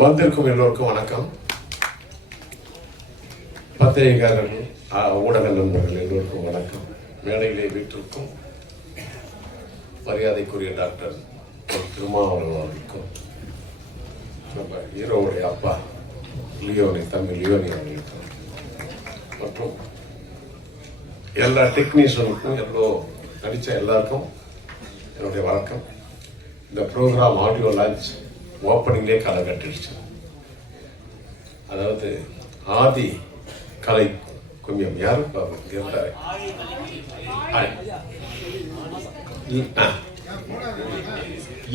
வந்திருக்கும் எல்லோருக்கும் வணக்கம். பத்திரிகையாளர்கள், ஊடக நண்பர்கள் எல்லோருக்கும் வணக்கம். மேடையிலே வீட்டிற்கும் மரியாதைக்குரிய டாக்டர் திருமாவளவன் அவர்களுக்கும், நம்ம ஹீரோவுடைய அப்பா லியோனி, தம்பி லியோனி அவர்களுக்கும், மற்றும் எல்லா டெக்னீஷியனுக்கும், நடித்த எல்லாருக்கும் என்னுடைய வணக்கம். இந்த ப்ரோக்ராம் ஆடியோ லான்ச் ஓப்பனிங்லேயே களை கட்டிடுச்சு. அதாவது ஆதி கலை கொஞ்சம் யாரும் இருந்தாரு,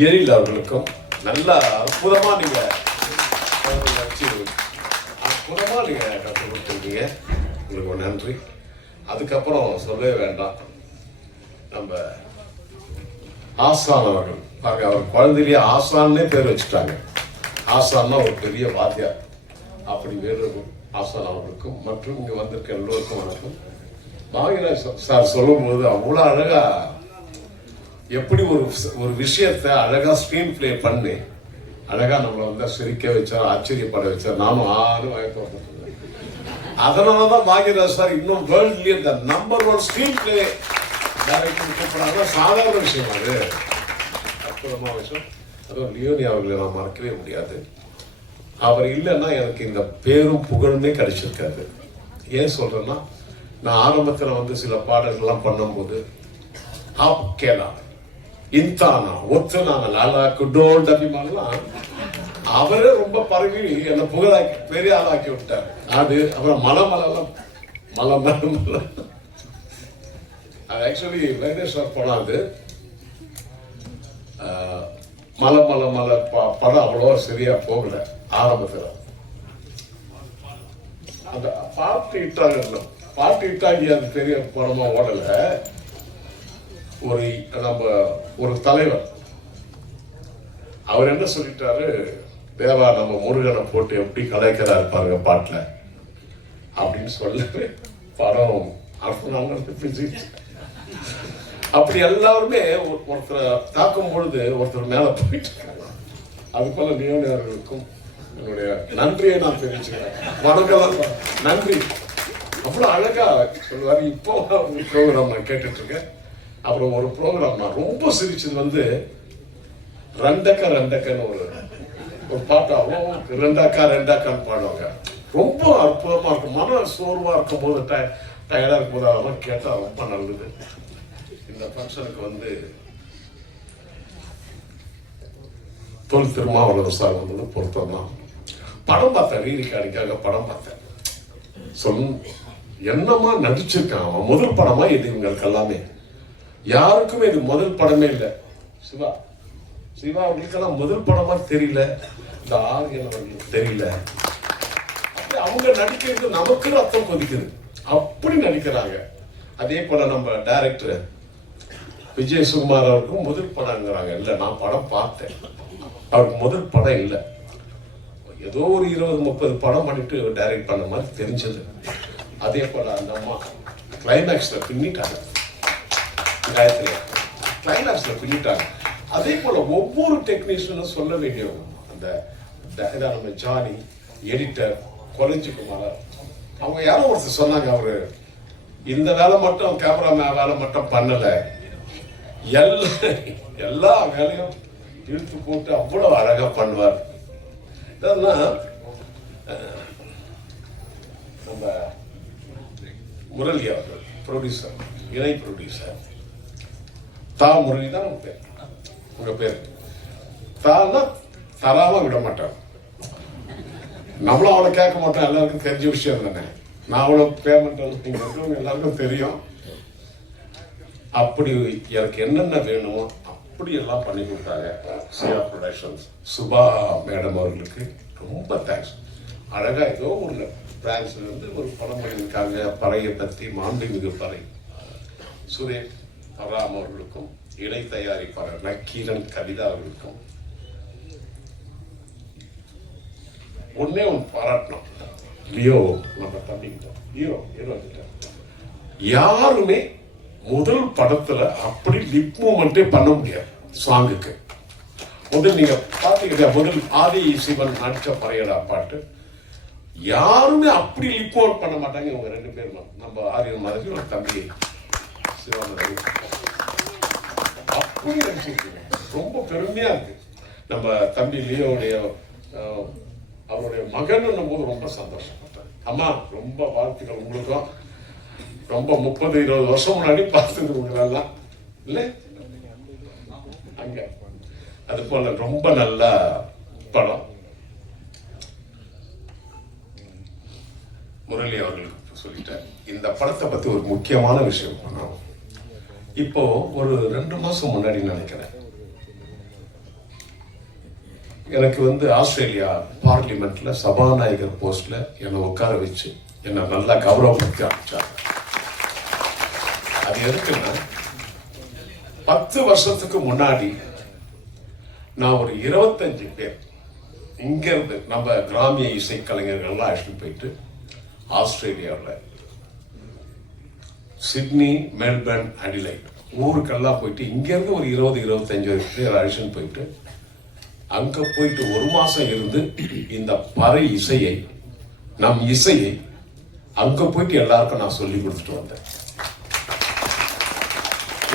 எழில் அவர்களுக்கும் நல்லா அற்புதமா நீங்க கற்றுக் கொடுத்துருக்கீங்க. உங்களுக்கு நன்றி. அதுக்கப்புறம் சொல்லவே வேண்டாம், நம்ம ஆசான் அவர்கள் பாருங்க, அவர் குழந்தையிலேயே ஆசான்னே பேர் வச்சுட்டாங்க. ஆசான்னா ஒரு பெரிய வாத்தியார். அப்படி வேறு ஆசான் அவர்களுக்கும் மற்றும் இங்க வந்திருக்க எல்லோருக்கும் வணக்கம். பாகிராஜ் சார் சொல்லும் போது அவ்வளவு அழகா எப்படி ஒரு விஷயத்த அழகா ஸ்கிரீன் பிளே பண்ணி அழகா நம்மளை சிரிக்க வச்சார், ஆச்சரியப்பட வச்சார். நானும் வாய்ப்பு. அதனாலதான் பாகிராஜ் சார் இன்னும் வேர்ல்ட்லயே இந்த நம்பர் 1 ஸ்கிரீன் பிளே டைரக்டர் கூப்பிடாங்க. சாதாரண விஷயம், அது அற்புதமான விஷயம். அதுவும் லியோனி அவர்களை நான் மறக்கவே முடியாது. அவர் இல்லைன்னா எனக்கு இந்த பேரும் புகழுமே கிடைச்சிருக்காது. ஏன் சொல்றேன்னா, நான் ஆரம்பத்தில் சில பாடல்கள்லாம் பண்ணும்போது கேலாம் இன்தானா ஒத்துனான லாலா குடோல் டபிமாலாம் அவரே ரொம்ப பரவி என்னை புகழாக்கி பெரிய ஆளாக்கி விட்டார். அது அப்புறம் மலை ஆக்சுவலி வெங்கடேஸ்வர் படம், அது மலை படம் அவ்வளவா சரியா போகல. ஆரம்பத்தில் அந்த பாட்டு இட்டாங்கி அது பெரிய படமா ஓடல. ஒரு தலைவர் அவர் என்ன சொல்லிட்டாரு, தேவா நம்ம முருகனை போட்டு எப்படி கலைக்கிறா இருப்பாருங்க பாட்டுல அப்படின்னு சொல்லவே படம் அப்படி எல்லாருமே ஒருத்தரை தாக்கும் பொழுது ஒருத்தர் மேல போயிட்டு இருக்காங்க. அது போல லியோனி அவர்களுக்கும் என்னுடைய நன்றியை நான் தெரிவிச்சுக்கிறேன். வணக்கம், நன்றி. அவ்வளவு அழகா சொல்லுவாரு. இப்போ ஒரு ப்ரோக்ராம் நான் கேட்டுட்டு இருக்கேன். அப்புறம் ஒரு ப்ரோக்ராம் நான் ரொம்ப சிரிச்சது ரெண்டக்கன்னு ஒரு பாட்டு. அவ்வளோ ரெண்டாக்கான்னு பாடுவாங்க. ரொம்ப அற்புதமா இருக்கும். மன சோர்வா இருக்கும் போது, டயர்டா இருக்கும் போது அதெல்லாம் கேட்டா ரொம்ப நல்லது. இந்த ஃபங்க்ஷனுக்கு தொல் திருமாவளவன் சார் வந்தது பொருத்தம் தான். படம் பார்த்தேன், ரீரிகார்டிங்காக படம் பார்த்தேன். என்னமா நடிச்சிருக்கான் அவன். முதல் படமா இது இவங்களுக்கு எல்லாமே. யாருக்குமே இது முதல் படமே இல்லை. சிவா அவங்களுக்கெல்லாம் முதல் படமா தெரியல. இந்த ஆரியன் அவர்களுக்கு தெரியல. அவங்க நடிக்கிறது நமக்கு ரத்தம் கொதிக்குது. அப்படி நடிக்கிறாங்க. அதே போல நம்ம டைரக்டர் விஜய் சுகுமார் அவருக்கும் முதல் படம்ங்கிறாங்க. இல்லை, நான் படம் பார்த்தேன், அவருக்கு முதல் படம் இல்லை. ஏதோ ஒரு 20-30 படம் பண்ணிட்டு டைரக்ட் பண்ண மாதிரி தெரிஞ்சது. அதே போல அந்த அம்மா கிளைமேக்ஸ்ல பின்னிட்டாங்க. கிளைமேக்ஸ்ல பின்னிட்டாங்க. அதே போல ஒவ்வொரு டெக்னீஷியனும் சொல்ல வேண்டிய நம்ம ஜானி, எடிட்டர் கொலைஞ்சிக்குமார், அவங்க யாரும் ஒருத்தர் சொன்னாங்க, அவரு இந்த வேலை மட்டும் கேமராமேன் வேலை மட்டும் பண்ணல, எல்லா வேலையும் இழுத்து போட்டு அவ்வளவு அழகா பண்ணுவார். இதெல்லாம் நம்ம முரளி அவர்கள் ப்ரொடியூசர், இணை ப்ரொடியூசர். முரளி தான் உங்க பேர். தராம விட மாட்டார். நம்மளும் அவளை கேட்க மாட்டோம். எல்லாருக்கும் தெரிஞ்ச விஷயம் தானே. நான் அவ்வளோ பேமெண்ட் எல்லாருக்கும் தெரியும். அப்படி எனக்கு என்னென்ன வேணுமோ அப்படி எல்லாம் பண்ணி கொடுத்தாங்க. சியா ப்ரொடக்ஷன்ஸ் சுபா மேடம் அவர்களுக்கு ரொம்ப தேங்க்ஸ். அழகா ஏதோ ஒரு பிரான்ஸ்ல இருந்து ஒரு படம் பண்ணியிருக்காங்க, பறையை பற்றி, மாண்புமிகு பறை. சுரேஷ் ராம் அவர்களுக்கும், இணை தயாரிப்பாளர் நக்கீரன் கவிதா அவர்களுக்கும் ஒன்னே பாராட்டணும். லியோ நம்ம தம்பிக்கிட்ட ஹீரோ யாருமே முதல் படத்துல அப்படி லிப் மூமெண்டே பண்ண முடியாது. சாங்குக்கு முதல் நீங்க பாத்தீங்கன்னா முதல் ஆதி சிவன் நடிச்ச பறையடா பாட்டு யாருமே அப்படி லிப்போர்ட் பண்ண மாட்டாங்க. இவங்க 2 பேரும் நம்ம ஆரியன் மாதிரி ஒரு தம்பி சிவன் அப்படி நடிச்சிருக்கீங்க. ரொம்ப பெருமையா இருக்கு. நம்ம தம்பி லியோவுடைய அவருடைய மகன் போது ரொம்ப சந்தோஷப்பட்டேன். அம்மா ரொம்ப வாழ்த்துக்கள் உங்களுக்கும். ரொம்ப 30-20 வருஷம் முன்னாடி பார்த்துட்டு உங்களெல்லாம் இல்லை அங்க. அது போல ரொம்ப நல்ல படம். முரளி அவர்களுக்கு சொல்லிட்டேன். இந்த படத்தை பத்தி ஒரு முக்கியமான விஷயம் பண்ணோம். இப்போ ஒரு 2 மாசம் முன்னாடி நினைக்கிறேன், எனக்கு ஆஸ்திரேலியா பார்லிமெண்ட்ல சபாநாயகர் போஸ்ட்ல என்னை உட்கார வச்சு என்னை நல்லா கௌரவப்படுத்தி ஆரம்பிச்சாங்க. அது எதுக்குன்னா 10 வருஷத்துக்கு முன்னாடி நான் ஒரு 25 பேர் இங்க இருந்து நம்ம கிராமிய இசை கலைஞர்கள்லாம் அழைச்சிட்டு போயிட்டு ஆஸ்திரேலியாவில் சிட்னி, மெல்பர்ன், அடிலைட் ஊருக்கெல்லாம் போயிட்டு இங்க இருந்து ஒரு 20-25 பேர் அழைச்சிட்டு போயிட்டு அங்க போயிட்டு 1 மாசம் இருந்து இந்த பறை இசையை, நம் இசையை அங்க போயிட்டு எல்லாருக்கும் நான் சொல்லி கொடுத்துட்டு வந்தேன்.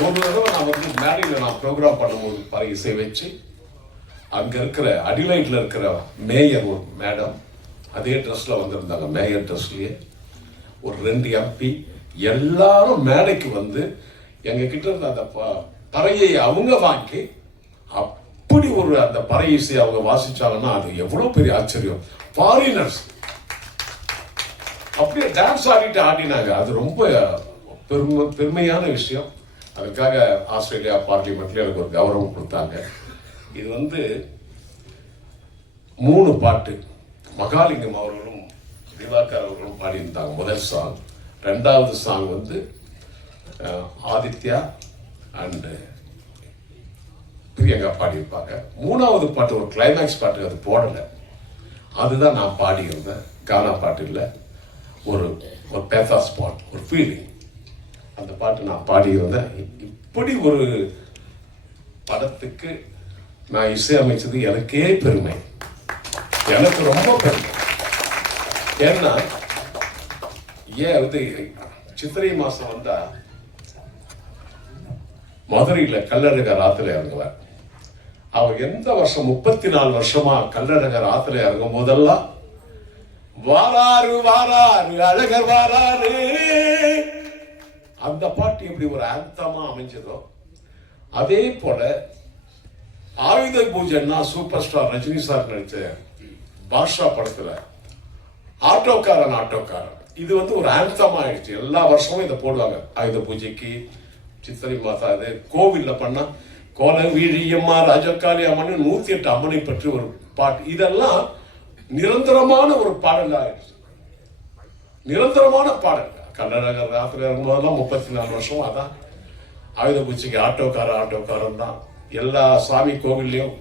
ஒரு தடவை நான் மேடையில் நான் ப்ரோக்ராம் பண்ணும்போது பறை இசை வச்சு அங்க இருக்கிற அடிலைட்ல இருக்கிற மேயர் ஒரு மேடம் அதே ட்ரெஸ்ல வந்திருந்தாங்க. மேயர் ட்ரெஸ்லயே ஒரு 2 MP எல்லாரும் மேடைக்கு எங்க கிட்ட இருந்த அந்த பறையை அவங்க வாங்கி அப்படி ஒரு அந்த பறை இசை அவங்க வாசிச்சாங்கன்னா அது எவ்வளவு பெரிய ஆச்சரியம். ஃபாரினர்ஸ் அப்படியே டான்ஸ் ஆடினாங்க. அது ரொம்ப பெருமையான விஷயம். அதுக்காக ஆஸ்திரேலியா பார்லிமெண்ட்ல எனக்கு ஒரு கௌரவம் கொடுத்தாங்க. இது 3 பாட்டு மகாலிங்கம் அவர்களும் திவாகர் அவர்களும் பாடியிருந்தாங்க. முதல் சாங். 2வது சாங் ஆதித்யா அண்ட் பிரியங்கா பாடியிருப்பாங்க. 3வது பாட்டு ஒரு கிளைமேக்ஸ் பாட்டு, அது போடலை. அதுதான் நான் பாடியிருந்தேன். கானா பாட்டு இல்லை, ஒரு பேத்தாஸ் பாட், ஒரு ஃபீலிங். அந்த பாட்டு நான் பாடியிருந்தேன். இப்படி ஒரு படத்துக்கு நான் இசையமைச்சது எனக்கே பெருமை. எனக்கு ரொம்ப பெருமை. ஏன்னா சித்திரை மாசம் வந்தா மதுரையில் கள்ளழகர் ஆத்துல இறங்குவார். அவர் எந்த வருஷம் 34 வருஷமா கள்ளழகர் ஆத்துல இறங்கும் போதெல்லாம் வாராரு வாராரு அழகர் வாராரு, அந்த பாட்டு எப்படி ஒரு ஆந்தமா அமைஞ்சதோ அதே போல ஆயுத பூஜைன்னா சூப்பர் ஸ்டார் ரஜினி சார் நடிச்ச பாஷா படத்துல ஆட்டோக்காரன் இது ஒரு ஆந்தமா ஆயிடுச்சு. எல்லா வருஷமும் இதை போடுவாங்க. ஆயுத பூஜைக்கு, சித்திரை மாதம் அது கோவில்ல பண்ணா கோல வீழியம்மா ராஜக்காளி அம்மன் 108 அம்மனை பற்றி ஒரு பாட்டு. இதெல்லாம் நிரந்தரமான ஒரு பாடல் ஆயிடுச்சு. நிரந்தரமான பாடல். கள்ளழகர் ராத்திரி இறங்கும்போதெல்லாம் 34 வருஷம் அதான் ஆயுத பூஜைக்கு ஆட்டோக்காரன் தான். எல்லா சாமி கோவில்லையும்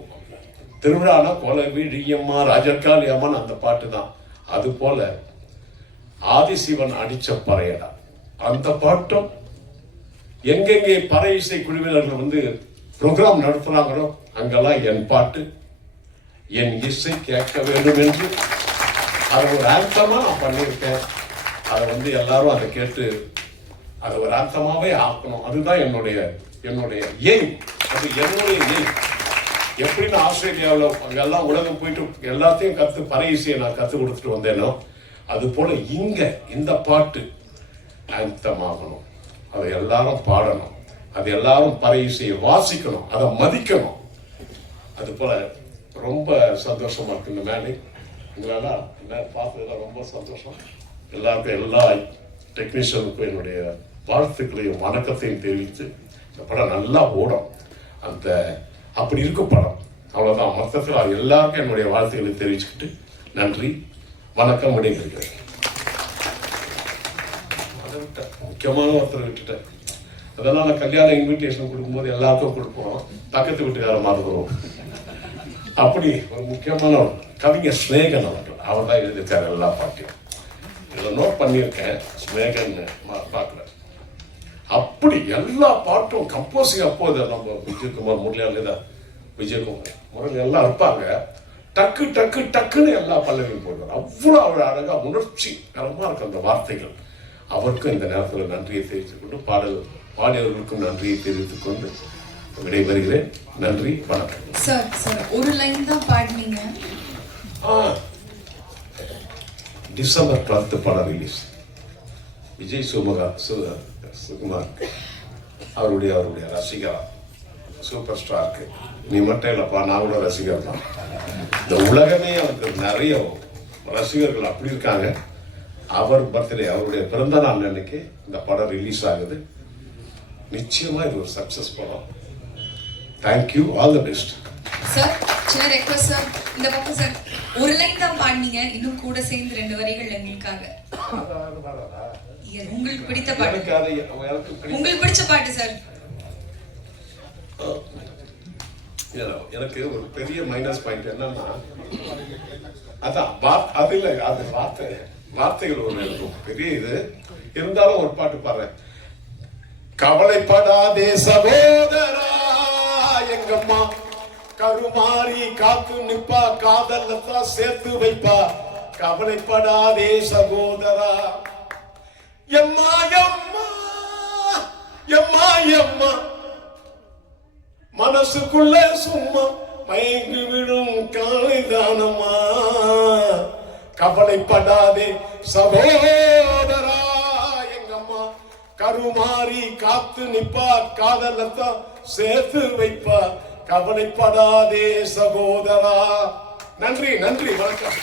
திருவிழானா கோல வீழியம்மா ராஜக்காளி அம்மன் அந்த பாட்டு தான். அது போல ஆதிசிவன் அடிச்ச பறையடா அந்த பாட்டும் எங்கெங்கே பறை இசை குழுவினர்கள் ப்ரோக்ராம் நடத்துறாங்களோ அங்கெல்லாம் என் பாட்டு, என் இசை கேட்க வேண்டும் என்று அதை ஒரு ஆந்தமா நான் பண்ணியிருக்கேன். அதை எல்லாரும் அதை கேட்டு அதை ஒரு ஆந்தமாவே ஆக்கணும். அதுதான் என்னுடைய எய்ம். அது என்னுடைய எய்ம். எப்படி நான் ஆஸ்திரேலியாவில் அங்கெல்லாம் உலகம் போயிட்டு எல்லாத்தையும் பறை இசையை நான் கற்றுக் கொடுத்துட்டு வந்தேனோ அது போல இங்க இந்த பாட்டு ஆந்தமாகணும். அதை எல்லாரும் பாடணும். அது எல்லாரும் பறை இசையை வாசிக்கணும், அதை மதிக்கணும். அது போல ரொம்ப சந்தோஷமா இருக்கு. இந்த மேலே உங்களெல்லாம் பார்த்ததுல ரொம்ப சந்தோஷம். எல்லாருக்கும் எல்லா டெக்னீஷியனுக்கும் என்னுடைய வாழ்த்துக்களையும் வணக்கத்தையும் தெரிவித்து இந்த படம் நல்லா ஓடும். அப்படி இருக்கும் படம். அவ்வளவுதான். மொத்தத்தில் எல்லாருக்கும் என்னுடைய வாழ்த்துக்களை தெரிவிச்சுக்கிட்டு நன்றி, வணக்கம், விடைபெறுகிறேன். அதை விட்டேன், முக்கியமான ஒருத்தர் விட்டுட்டேன். அதெல்லாம் நான் கல்யாண இன்விடேஷன் கொடுக்கும்போது எல்லாருக்கும் கொடுப்போம், பக்கத்து வீட்டுக்கார மறந்துடுவோம். அப்படி ஒரு முக்கியமான கவிஞர் ஸ்நேகன் அவர் தான் எழுதியிருக்காரு எல்லா பாட்டையும். இதில் நோட் பண்ணியிருக்கேன், ஸ்நேகன் பார்க்கல. அப்படி எல்லா பாட்டும் கம்போசிங் அப்போ நம்ம விஜயகுமார் முரளியார் விஜயகுமார் முரளி எல்லாம் இருப்பாங்க. டக்கு டக்கு டக்குன்னு எல்லா பல்லவியும் போடுவார். அவ்வளோ அழகா உணர்ச்சி கரமா இருக்கு அந்த வார்த்தைகள். அவருக்கும் இந்த நேரத்தில் நன்றியை தெரிவித்துக் கொண்டு பாடியவர்களுக்கும் நன்றியை தெரிவித்துக் கொண்டு விடைபெறுகிறேன். நன்றி, வணக்கம். சார் ஒரு லைன் தான் பாடினீங்க. டிசம்பர் 12 படம் ரிலீஸ். விஜய் சுகுமார் அவருடைய ரசிகரா சூப்பர் ஸ்டாருக்கு நீ மட்டும் இல்லப்பா, நான் கூட ரசிகர் தான். இந்த உலகமே அவருக்கு நிறைய ரசிகர்கள் அப்படி இருக்காங்க. அவர் பர்த்டே, அவருடைய பிறந்த நாள் அன்னைக்கு இந்த படம் ரிலீஸ் ஆகுது. நிச்சயமா இது ஒரு சக்சஸ் படம். Thank you, all the best. Sir சின்ன ரெக்வெஸ்ட் சார், இந்த பக்கம் சார் ஒரு லைன் தான் பாடினீங்க, இன்னும் கூட சேர்ந்து 2 வரிகள் எங்களுக்காக. உங்களுக்கு பிடித்த பாட்டு, உங்களுக்கு பிடிச்ச பாட்டு சார். எனக்கு ஒரு பெரிய மைனஸ் பாயிண்ட் என்னன்னா, அதான் அது இல்லை, அது வார்த்தைகள் ஒரு பெரிய இது இருந்தாலும் ஒரு பாட்டு பாடுறேன். கவலைப்படாதே சகோதரா, எங்கம்மா கருமாறி காத்து நிப்பா, காதல்தான் சேர்த்து வைப்பா. கவலைப்படாதே சகோதரா, எம்மா எம்மா எம்மா எம்மா, மனசுக்குள்ள சும்மா மயங்கி விடும் காலைதானம்மா. கவலைப்படாதே சகோதரா, எங்கம்மா கருமாறி காத்து நிப்பா, காதலத்தான் சேர்த்து வைப்பா. கவலைப்படாதே சகோதரா. நன்றி, நன்றி, வணக்கம்.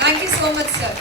Thank you so much, sir.